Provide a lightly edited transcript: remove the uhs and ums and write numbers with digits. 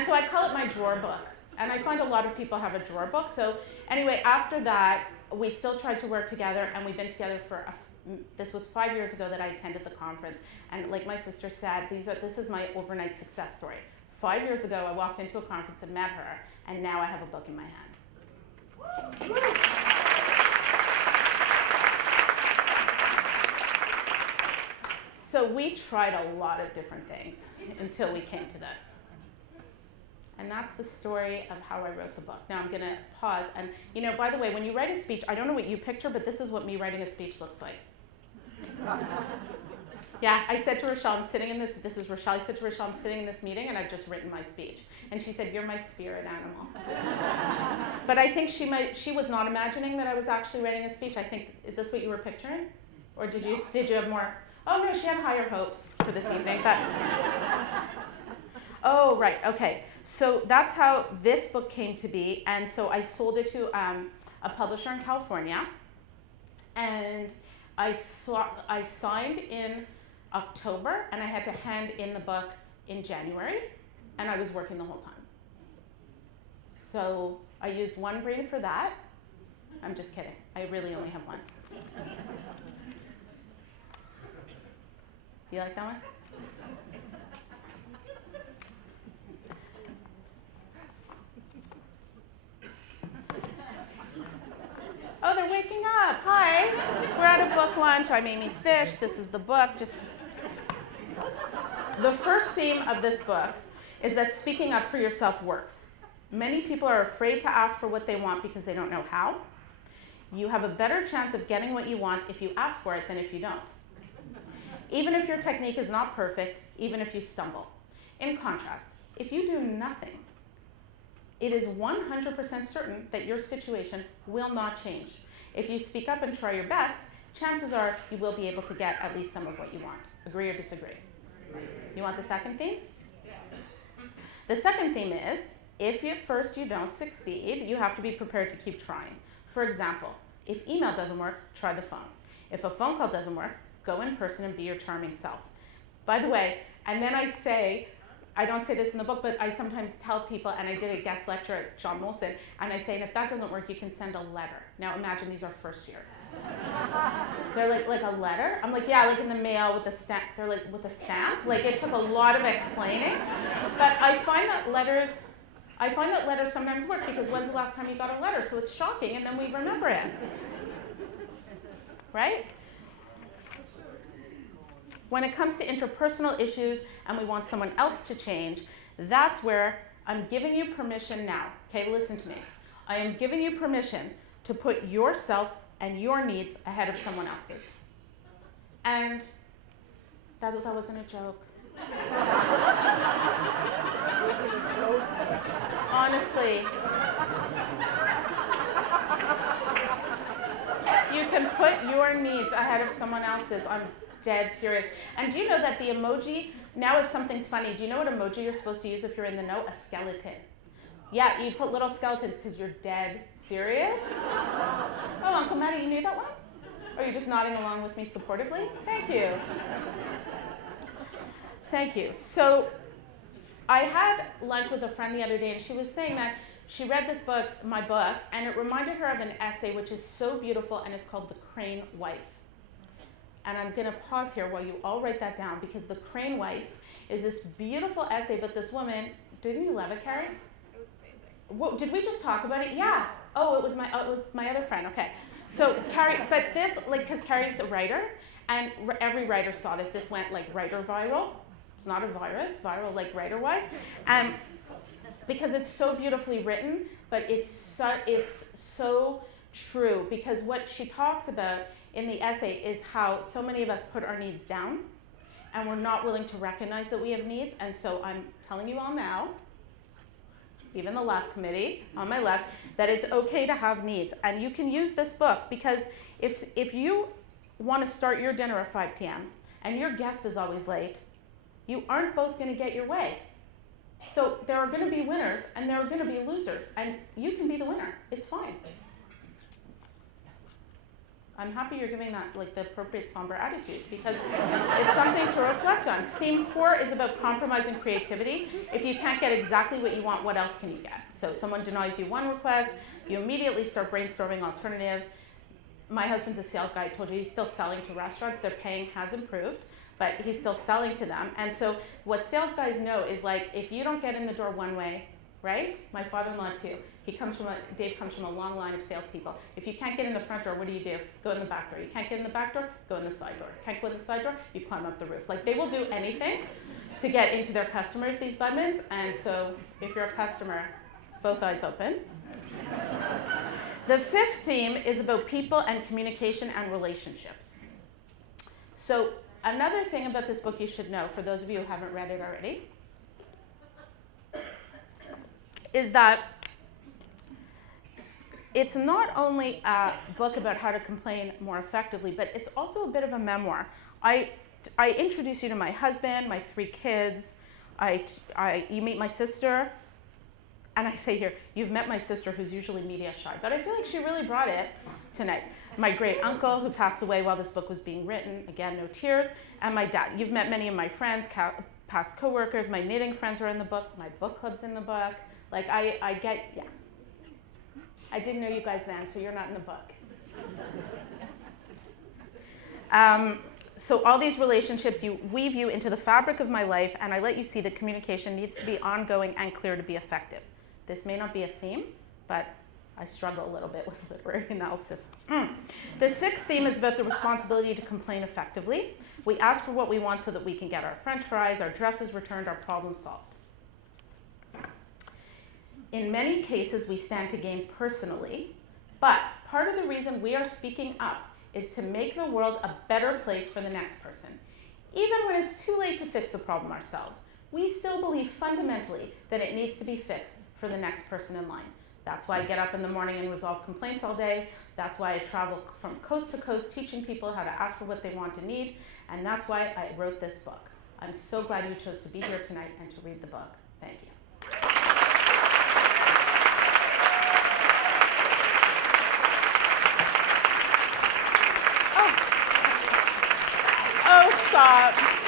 And so I call it my drawer book. And I find a lot of people have a drawer book. So anyway, after that, we still tried to work together, and we've been together for, this was 5 years ago that I attended the conference. And like my sister said, this is my overnight success story. 5 years ago, I walked into a conference and met her, and now I have a book in my hand. So we tried a lot of different things until we came to this. And that's the story of how I wrote the book. Now I'm going to pause. And, you know, by the way, when you write a speech, I don't know what you picture, but this is what me writing a speech looks like. Yeah, I said to Rochelle, I'm sitting in this is Rochelle, I said to Rochelle, I'm sitting in this meeting and I've just written my speech. And she said, you're my spirit animal. But I think she was not imagining that I was actually writing a speech. I think, is this what you were picturing? Or did you have more? Oh no, she had higher hopes for this evening, but. Oh, right, okay. So that's how this book came to be. And so I sold it to a publisher in California. And I signed in October, and I had to hand in the book in January, and I was working the whole time. So I used one brain for that. I'm just kidding. I really only have one. Do you like that one? Oh, they're waking up. Hi. We're at a book lunch. I made me fish. This is the book. The first theme of this book is that speaking up for yourself works. Many people are afraid to ask for what they want because they don't know how. You have a better chance of getting what you want if you ask for it than if you don't. Even if your technique is not perfect, even if you stumble. In contrast, if you do nothing, it is 100% certain that your situation will not change. If you speak up and try your best, chances are you will be able to get at least some of what you want. Agree or disagree? You want the second theme? The second theme is, if at first you don't succeed, you have to be prepared to keep trying. For example, if email doesn't work, try the phone. If a phone call doesn't work, go in person and be your charming self. By the way, and then I don't say this in the book, but I sometimes tell people, and I did a guest lecture at John Molson, and I say, and if that doesn't work, you can send a letter. Now imagine these are first years. They're like a letter? I'm like, yeah, like in the mail with a stamp. They're like, with a stamp? Like it took a lot of explaining. But I find that letters sometimes work, because when's the last time you got a letter? So it's shocking, and then we remember it. Right? When it comes to interpersonal issues and we want someone else to change, that's where I'm giving you permission now. Okay, listen to me. I am giving you permission to put yourself and your needs ahead of someone else's. And that wasn't a joke. Honestly. You can put your needs ahead of someone else's. I'm dead serious. And do you know that the emoji, now if something's funny, do you know what emoji you're supposed to use if you're in the know? A skeleton. Yeah, you put little skeletons because you're dead serious. Oh, Uncle Matty, you knew that one? Or you're just nodding along with me supportively? Thank you. Thank you. So I had lunch with a friend the other day, and she was saying that she read this book, my book, and it reminded her of an essay which is so beautiful, and it's called The Crane Wife. And I'm going to pause here while you all write that down, because The Crane Wife is this beautiful essay, but this woman, didn't you love it, Carrie? It was amazing. What, did we just talk about it? Yeah. Oh, it was my other friend. Okay. So Carrie, but this, like, because Carrie's a writer, and every writer saw this. This went like writer viral. It's not a virus, viral like writer-wise, because it's so beautifully written, but it's so true. Because what she talks about in the essay is how so many of us put our needs down, and we're not willing to recognize that we have needs. And so I'm telling you all now, even the left committee on my left, that it's okay to have needs. And you can use this book, because if you want to start your dinner at 5 p.m. and your guest is always late, you aren't both going to get your way. So there are going to be winners and there are going to be losers, and you can be the winner. It's fine. I'm happy you're giving that like the appropriate somber attitude because it's something to reflect on. Theme 4 is about compromising creativity. If you can't get exactly what you want, what else can you get? So someone denies you one request, you immediately start brainstorming alternatives. My husband's a sales guy. I told you he's still selling to restaurants. Their paying has improved, but he's still selling to them. And so what sales guys know is like, if you don't get in the door one way, right? My father-in-law too. Dave comes from a long line of salespeople. If you can't get in the front door, what do? Go in the back door. You can't get in the back door, go in the side door. Can't go in the side door, you climb up the roof. Like they will do anything to get into their customers, these Budmans. And so if you're a customer, both eyes open. The 5th theme is about people and communication and relationships. So another thing about this book you should know, for those of you who haven't read it already, is that it's not only a book about how to complain more effectively, but it's also a bit of a memoir. I introduce you to my husband, my 3 kids. You meet my sister. And I say here, you've met my sister who's usually media shy, but I feel like she really brought it tonight. My great uncle who passed away while this book was being written, again, no tears, and my dad. You've met many of my friends, past coworkers, my knitting friends are in the book, my book club's in the book. Like I get, yeah. I didn't know you guys then, so you're not in the book. So all these relationships, weave you into the fabric of my life, and I let you see that communication needs to be ongoing and clear to be effective. This may not be a theme, but I struggle a little bit with literary analysis. The 6th theme is about the responsibility to complain effectively. We ask for what we want so that we can get our french fries, our dresses returned, our problem solved. In many cases, we stand to gain personally, but part of the reason we are speaking up is to make the world a better place for the next person. Even when it's too late to fix the problem ourselves, we still believe fundamentally that it needs to be fixed for the next person in line. That's why I get up in the morning and resolve complaints all day. That's why I travel from coast to coast teaching people how to ask for what they want and need. And that's why I wrote this book. I'm so glad you chose to be here tonight and to read the book. Thank you. Oh, stop.